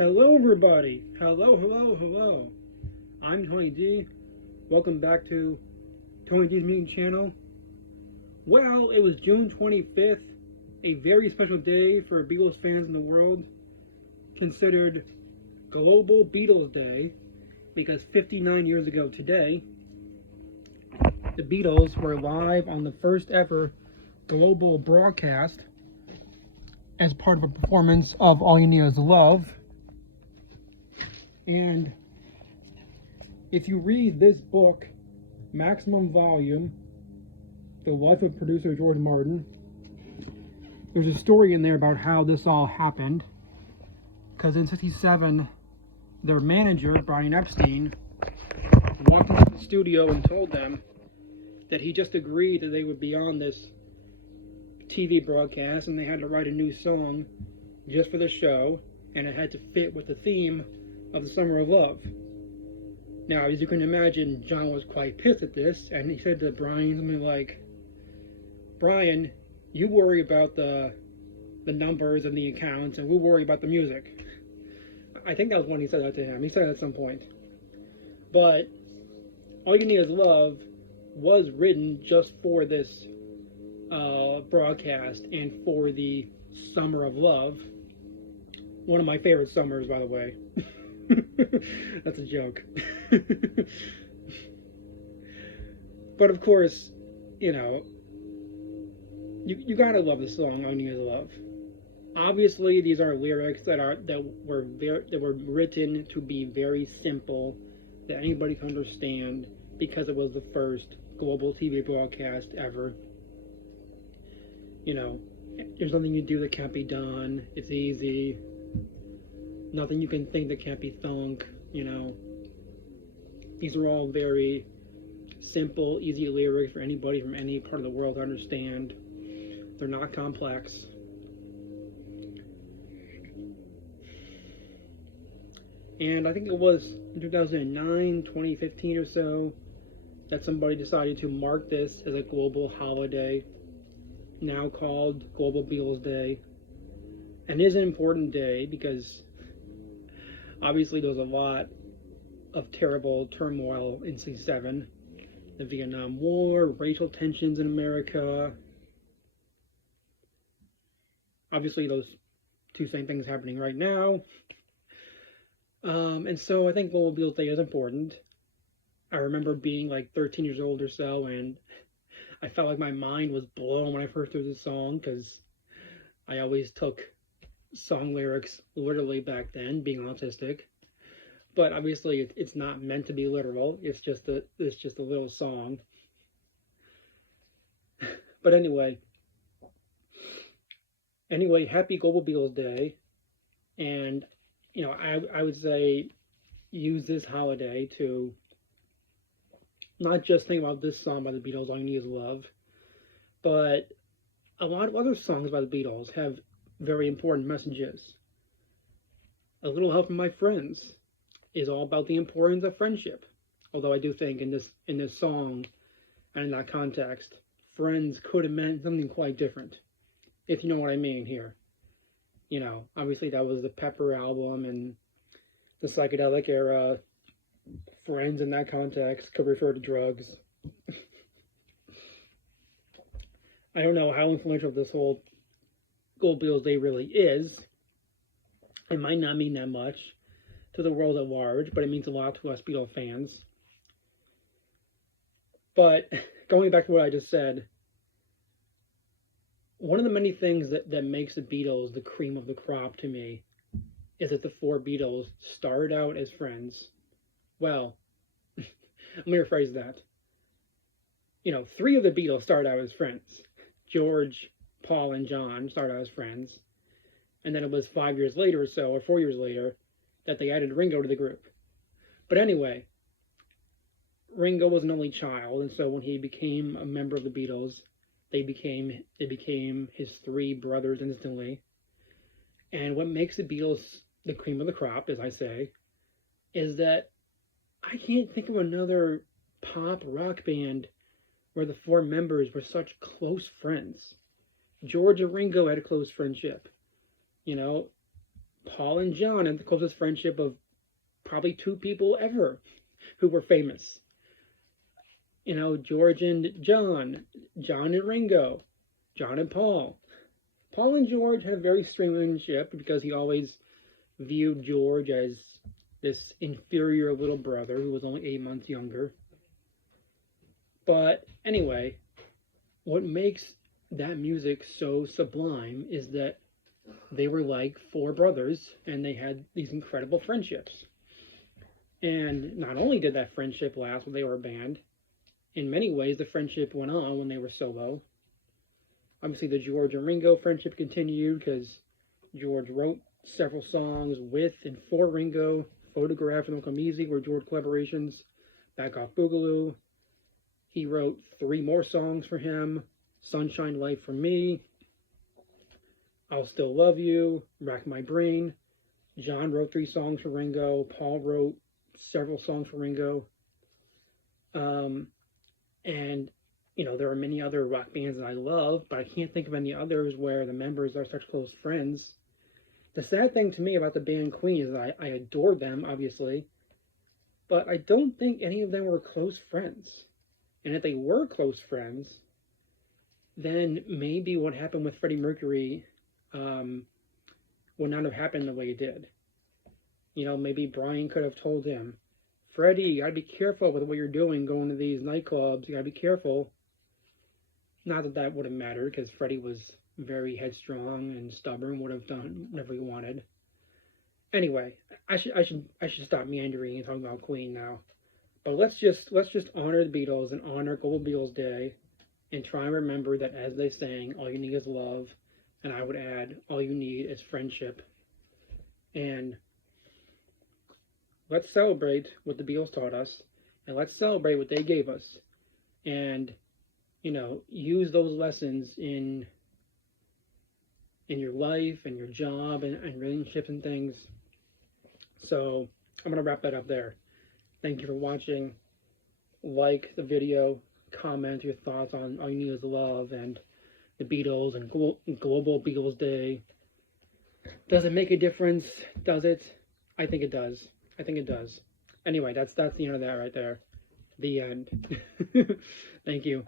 Hello, everybody. Hello, hello, hello. I'm Tony D. Welcome back to Tony D's Music Channel. Well, it was June 25th, a very special day for Beatles fans in the world, considered Global Beatles Day, because 59 years ago today, the Beatles were live on the first ever global broadcast as part of a performance of All You Need Is Love. And if you read this book, Maximum Volume, The Life of Producer George Martin, there's a story in there about how this all happened. Because in 67, their manager, Brian Epstein, walked into the studio and told them that he just agreed that they would be on this TV broadcast and they had to write a new song just for the show, and it had to fit with the theme of the Summer of Love. Now, as you can imagine, John was quite pissed at this, and he said to Brian something like, "Brian, you worry about the numbers and the accounts, and we'll worry about the music." I think that was when he said that to him. He said it at some point. But All You Need Is Love was written just for this broadcast and for the Summer of Love. One of my favorite summers, by the way. That's a joke. But of course, you know, you gotta love the song "All You Need Is Love." Obviously, these are lyrics that were written to be very simple, that anybody can understand, because it was the first global TV broadcast ever. You know, there's nothing you do that can't be done. It's easy. Nothing you can think that can't be thunk, you know. These are all very simple, easy lyrics for anybody from any part of the world to understand. They're not complex. And I think it was in 2009, 2015 or so, that somebody decided to mark this as a global holiday, now called Global Beatles Day. And it is an important day because obviously there was a lot of terrible turmoil in 67. The Vietnam War, racial tensions in America. Obviously those two same things happening right now. And so I think Global Beatles Day is important. I remember being like 13 years old or so, and I felt like my mind was blown when I first heard the song, because I always took song lyrics literally back then, being autistic. But obviously it's not meant to be literal. It's just a little song. But anyway, happy Global Beatles Day. And you know, I would say use this holiday to not just think about this song by the Beatles, All You Need Is Love, but a lot of other songs by the Beatles have very important messages. A Little Help from My Friends is all about the importance of friendship. Although I do think in this song and in that context, friends could have meant something quite different, if you know what I mean here. You know, obviously that was the Pepper album and the psychedelic era. Friends in that context could refer to drugs. I don't know how influential this whole Global Beatles Day really is. It might not mean that much to the world at large, but it means a lot to us Beatles fans. But going back to what I just said, one of the many things that makes the Beatles the cream of the crop to me is that the four Beatles started out as friends. Well, let me rephrase that. You know, three of the Beatles started out as friends. George, Paul, and John started out as friends. And then it was 5 years later or so, or 4 years later, that they added Ringo to the group. But anyway, Ringo was an only child, and so when he became a member of the Beatles, they became his three brothers instantly. And what makes the Beatles the cream of the crop, as I say, is that I can't think of another pop rock band where the four members were such close friends. George and Ringo had a close friendship. You know, Paul and John had the closest friendship of probably two people ever who were famous. You know, George and John, John and Ringo, John and Paul. Paul and George had a very strange relationship because he always viewed George as this inferior little brother who was only 8 months younger. But anyway, what makes that music so sublime is that they were like four brothers and they had these incredible friendships. And not only did that friendship last when they were a band, in many ways the friendship went on when they were solo. Obviously, the George and Ringo friendship continued because George wrote several songs with and for Ringo. Photograph and Come Easy were George collaborations. Back Off Boogaloo. He wrote 3 more songs for him. Sunshine Light for Me. I'll Still Love You. Rack My Brain. John wrote 3 songs for Ringo. Paul wrote several songs for Ringo. And, you know, there are many other rock bands that I love, but I can't think of any others where the members are such close friends. The sad thing to me about the band Queen is I adore them, obviously, but I don't think any of them were close friends. And if they were close friends, then maybe what happened with Freddie Mercury would not have happened the way it did. You know, maybe Brian could have told him, Freddie, you gotta be careful with what you're doing, going to these nightclubs, you gotta be careful. Not that that would have mattered, because Freddie was very headstrong and stubborn, would have done whatever he wanted. Anyway, I should stop meandering and talking about Queen now. But let's just honor the Beatles and honor Global Beatles Day, and try and remember that as they sang, all you need is love, and I would add, all you need is friendship. And let's celebrate what the Beatles taught us, and let's celebrate what they gave us, and, you know, use those lessons in your life and your job and relationships and things. So I'm going to wrap that up there. Thank you for watching. Like the video, comment your thoughts on All You Need Is Love and the Beatles and Global Beatles Day. Does it make a difference? Does it? I think it does. I think it does. Anyway, that's the end of that right there. The end. Thank you.